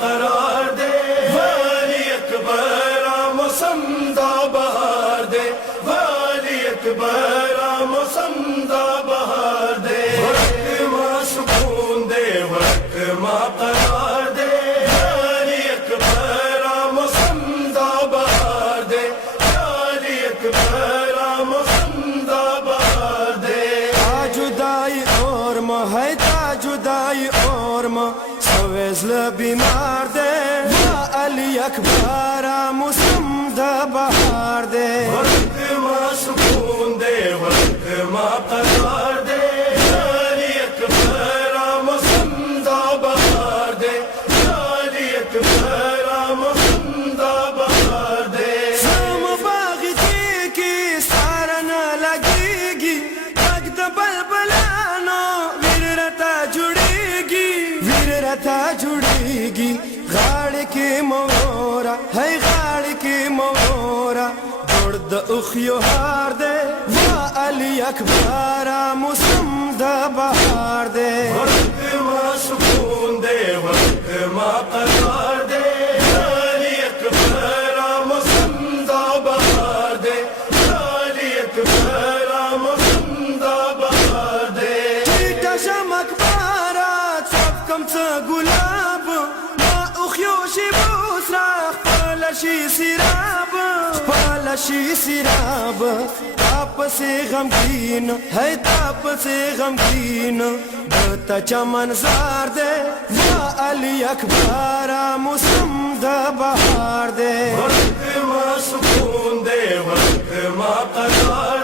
قرار دے والی اکبر موسم دا بہار دے والی اکبر موسم دا بہار دے وقت ماں سکون دے وقت ماں قرار دے والی اکبر موسم دا بہار دے والی اکبر موسم دا بہار دے جدائی اور ہے تا جدائی اور سویز بیمار دے وا علی اکبر موسم دا بہار دے وقت ماں سکون دے وقت ماں قرار دے والی اکبر موسم دا بہار دے والی اکبر موسم دا بہار دے سام باغی کی سارا نہ لگے گی تک بلبلانو ویرتا جڑے گی ویرتا جڑے گی غاڑ کے مورا ہے غاڑ کے مورا دوڑ د اخیو ہار دے وا علی اکبر موسم دا بہار دے وقت ماں سکون دے وقت ماں قرار دے والی اکبر موسم دا بہار دے والی اکبر موسم دا بہار دے چیٹا شمک بارات سب کم سے گلاب ما اخیو شبوس راخ پالشی سراب پالشی سراب تاپ سے غمگین ہے تاپ سے غمگین بتا چمن زار دے وا علی اکبر موسم دا بہار دے وقت ماں سکون دے وقت ماں قرار